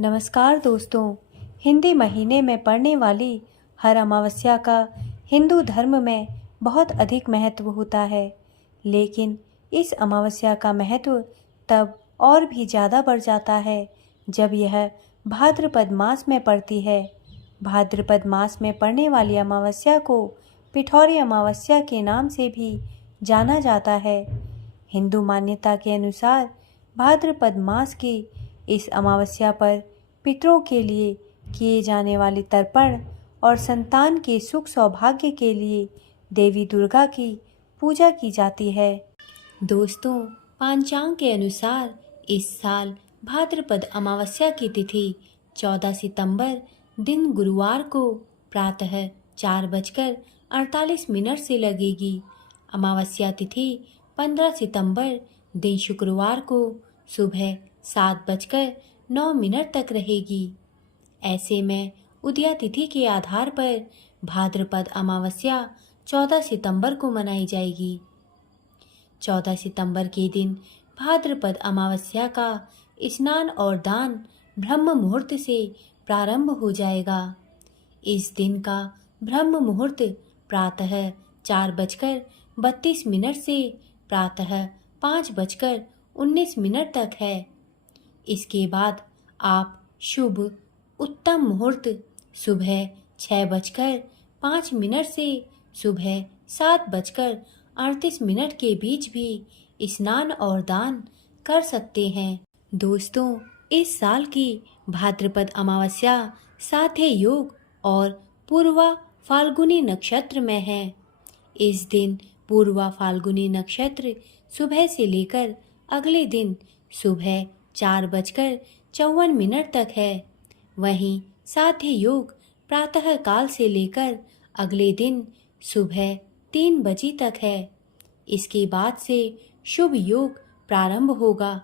नमस्कार दोस्तों। हिंदी महीने में पड़ने वाली हर अमावस्या का हिंदू धर्म में बहुत अधिक महत्व होता है, लेकिन इस अमावस्या का महत्व तब और भी ज़्यादा बढ़ जाता है जब यह भाद्रपद मास में पड़ती है। भाद्रपद मास में पड़ने वाली अमावस्या को पिठौरी अमावस्या के नाम से भी जाना जाता है। हिंदू मान्यता के अनुसार भाद्रपद मास की इस अमावस्या पर पितरों के लिए किए जाने वाले तर्पण और संतान के सुख सौभाग्य के लिए देवी दुर्गा की पूजा की जाती है। दोस्तों, पंचांग के अनुसार इस साल भाद्रपद अमावस्या की तिथि 14 सितंबर दिन गुरुवार को प्रातः 4:48 से लगेगी। अमावस्या तिथि 15 सितंबर दिन शुक्रवार को सुबह 7:09 तक रहेगी। ऐसे में उदया तिथि के आधार पर भाद्रपद अमावस्या 14 सितंबर को मनाई जाएगी। 14 सितंबर के दिन भाद्रपद अमावस्या का स्नान और दान ब्रह्म मुहूर्त से प्रारंभ हो जाएगा। इस दिन का ब्रह्म मुहूर्त प्रातः 4:32 से प्रातः 5:19 तक है। इसके बाद आप शुभ उत्तम मुहूर्त सुबह 6:05 से सुबह 7:38 के बीच भी स्नान और दान कर सकते हैं। दोस्तों, इस साल की भाद्रपद अमावस्या साथे योग और पूर्वा फाल्गुनी नक्षत्र में है। इस दिन पूर्वा फाल्गुनी नक्षत्र सुबह से लेकर अगले दिन सुबह 4:54 तक है। वहीं साथे योग प्रातः काल से लेकर अगले दिन सुबह 3 बजे तक है। इसके बाद से शुभ योग प्रारंभ होगा।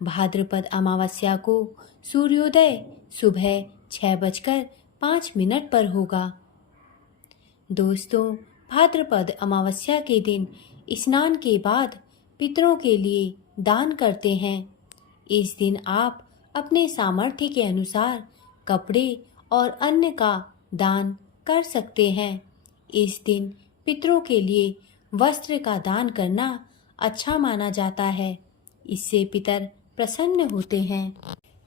भाद्रपद अमावस्या को सूर्योदय सुबह 6:05 पर होगा। दोस्तों, भाद्रपद अमावस्या के दिन स्नान के बाद पितरों के लिए दान करते हैं। इस दिन आप अपने सामर्थ्य के अनुसार कपड़े और अन्न का दान कर सकते हैं। इस दिन पितरों के लिए वस्त्र का दान करना अच्छा माना जाता है। इससे पितर प्रसन्न होते हैं।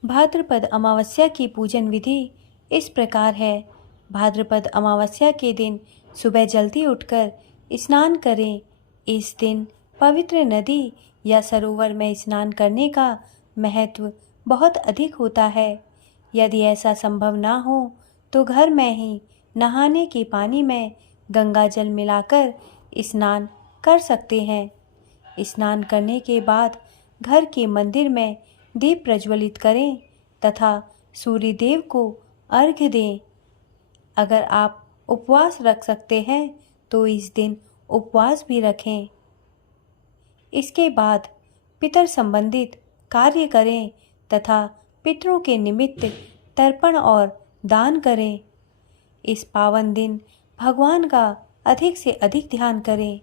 भाद्रपद अमावस्या की पूजन विधि इस प्रकार है। भाद्रपद अमावस्या के दिन सुबह जल्दी उठकर स्नान करें। इस दिन पवित्र नदी या सरोवर में स्नान करने का महत्व बहुत अधिक होता है। यदि ऐसा संभव ना हो तो घर में ही नहाने के पानी में गंगा जल मिलाकर स्नान कर सकते हैं। स्नान करने के बाद घर के मंदिर में दीप प्रज्वलित करें तथा सूर्य देव को अर्घ्य दें। अगर आप उपवास रख सकते हैं तो इस दिन उपवास भी रखें। इसके बाद पितर संबंधित कार्य करें तथा पितरों के निमित्त तर्पण और दान करें। इस पावन दिन भगवान का अधिक से अधिक ध्यान करें।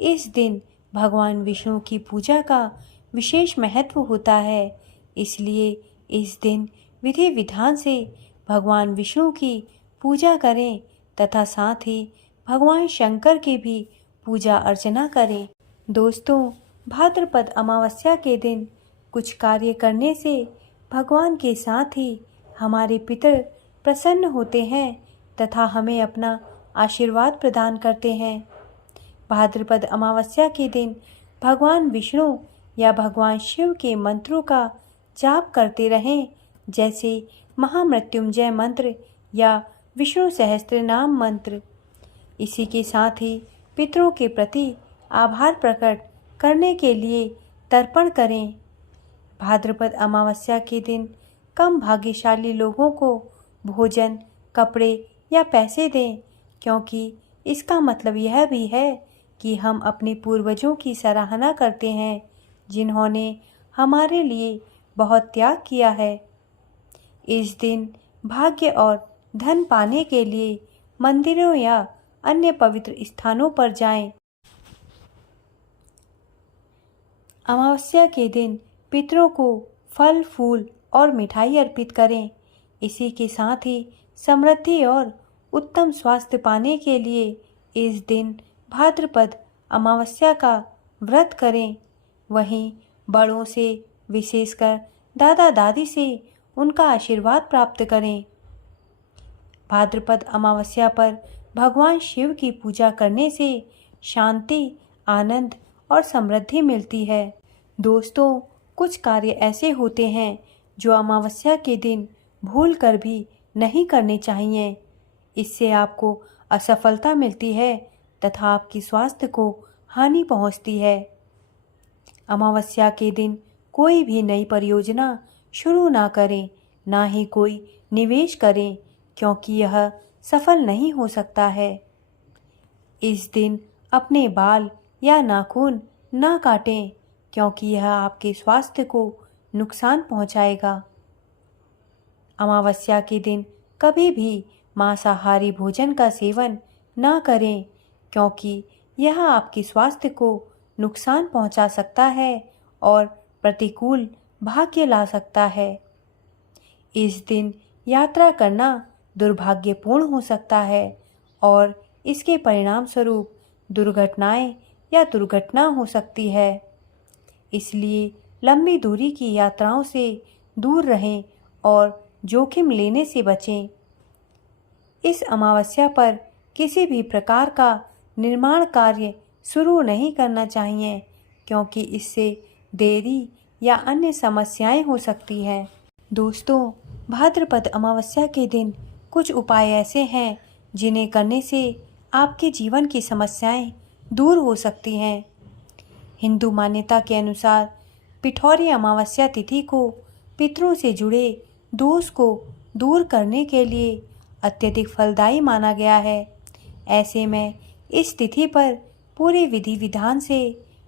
इस दिन भगवान विष्णु की पूजा का विशेष महत्व होता है, इसलिए इस दिन विधि विधान से भगवान विष्णु की पूजा करें तथा साथ ही भगवान शंकर की भी पूजा अर्चना करें। दोस्तों, भाद्रपद अमावस्या के दिन कुछ कार्य करने से भगवान के साथ ही हमारे पितर प्रसन्न होते हैं तथा हमें अपना आशीर्वाद प्रदान करते हैं। भाद्रपद अमावस्या के दिन भगवान विष्णु या भगवान शिव के मंत्रों का जाप करते रहें, जैसे महामृत्युंजय मंत्र या विष्णु सहस्त्रनाम मंत्र। इसी के साथ ही पितरों के प्रति आभार प्रकट करने के लिए तर्पण करें। भाद्रपद अमावस्या के दिन कम भाग्यशाली लोगों को भोजन, कपड़े या पैसे दें, क्योंकि इसका मतलब यह भी है कि हम अपने पूर्वजों की सराहना करते हैं जिन्होंने हमारे लिए बहुत त्याग किया है। इस दिन भाग्य और धन पाने के लिए मंदिरों या अन्य पवित्र स्थानों पर जाएं। अमावस्या के दिन पितरों को फल, फूल और मिठाई अर्पित करें। इसी के साथ ही समृद्धि और उत्तम स्वास्थ्य पाने के लिए इस दिन भाद्रपद अमावस्या का व्रत करें। वहीं बड़ों से, विशेषकर दादा दादी से उनका आशीर्वाद प्राप्त करें। भाद्रपद अमावस्या पर भगवान शिव की पूजा करने से शांति, आनंद और समृद्धि मिलती है। दोस्तों, कुछ कार्य ऐसे होते हैं जो अमावस्या के दिन भूल कर भी नहीं करने चाहिए। इससे आपको असफलता मिलती है तथा आपकी स्वास्थ्य को हानि पहुंचती है। अमावस्या के दिन कोई भी नई परियोजना शुरू ना करें, ना ही कोई निवेश करें, क्योंकि यह सफल नहीं हो सकता है। इस दिन अपने बाल या नाखून ना काटें, क्योंकि यह आपके स्वास्थ्य को नुकसान पहुंचाएगा। अमावस्या के दिन कभी भी मांसाहारी भोजन का सेवन ना करें, क्योंकि यह आपके स्वास्थ्य को नुकसान पहुंचा सकता है और प्रतिकूल भाग्य ला सकता है। इस दिन यात्रा करना दुर्भाग्यपूर्ण हो सकता है और इसके परिणाम स्वरूप दुर्घटनाएं या दुर्घटना हो सकती है। इसलिए लंबी दूरी की यात्राओं से दूर रहें और जोखिम लेने से बचें। इस अमावस्या पर किसी भी प्रकार का निर्माण कार्य शुरू नहीं करना चाहिए, क्योंकि इससे देरी या अन्य समस्याएं हो सकती हैं। दोस्तों, भाद्रपद अमावस्या के दिन कुछ उपाय ऐसे हैं जिन्हें करने से आपके जीवन की समस्याएं दूर हो सकती हैं। हिंदू मान्यता के अनुसार पिठौरी अमावस्या तिथि को पितरों से जुड़े दोष को दूर करने के लिए अत्यधिक फलदायी माना गया है। ऐसे में इस तिथि पर पूरे विधि विधान से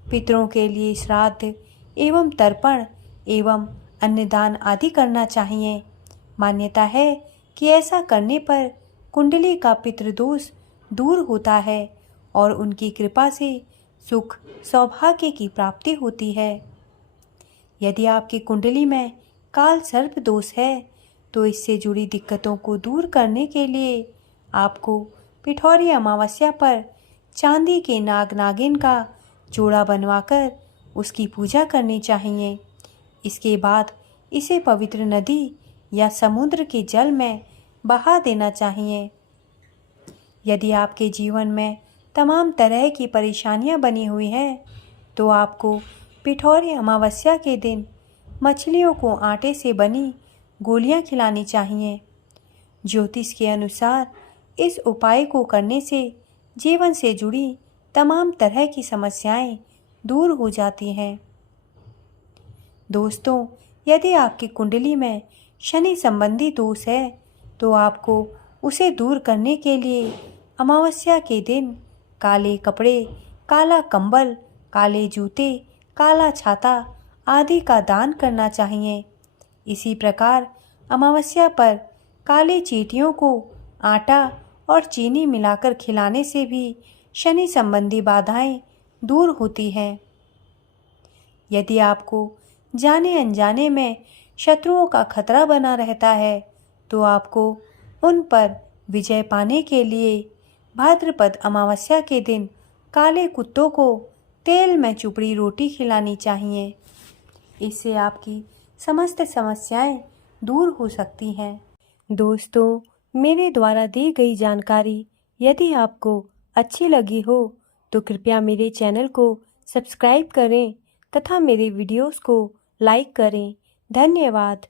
पितरों के लिए श्राद्ध एवं तर्पण एवं अन्नदान आदि करना चाहिए। मान्यता है कि ऐसा करने पर कुंडली का पितृदोष दूर होता है और उनकी कृपा से सुख, सौभाग्य की प्राप्ति होती है। यदि आपकी कुंडली में काल सर्प दोष है तो इससे जुड़ी दिक्कतों को दूर करने के लिए आपको पिठौरी अमावस्या पर चांदी के नाग नागिन का जोड़ा बनवाकर उसकी पूजा करनी चाहिए। इसके बाद इसे पवित्र नदी या समुद्र के जल में बहा देना चाहिए। यदि आपके जीवन में तमाम तरह की परेशानियां बनी हुई हैं तो आपको पिठौरी अमावस्या के दिन मछलियों को आटे से बनी गोलियां खिलानी चाहिए। ज्योतिष के अनुसार इस उपाय को करने से जीवन से जुड़ी तमाम तरह की समस्याएं दूर हो जाती हैं। दोस्तों, यदि आपकी कुंडली में शनि संबंधी दोष है तो आपको उसे दूर करने के लिए अमावस्या के दिन काले कपड़े, काला कंबल, काले जूते, काला छाता आदि का दान करना चाहिए। इसी प्रकार अमावस्या पर काली चींटियों को आटा और चीनी मिलाकर खिलाने से भी शनि संबंधी बाधाएं दूर होती हैं। यदि आपको जाने अनजाने में शत्रुओं का खतरा बना रहता है तो आपको उन पर विजय पाने के लिए भाद्रपद अमावस्या के दिन काले कुत्तों को तेल में चुपड़ी रोटी खिलानी चाहिए। इससे आपकी समस्त समस्याएं दूर हो सकती हैं। दोस्तों, मेरे द्वारा दी गई जानकारी यदि आपको अच्छी लगी हो तो कृपया मेरे चैनल को सब्सक्राइब करें तथा मेरे वीडियोस को लाइक करें। धन्यवाद।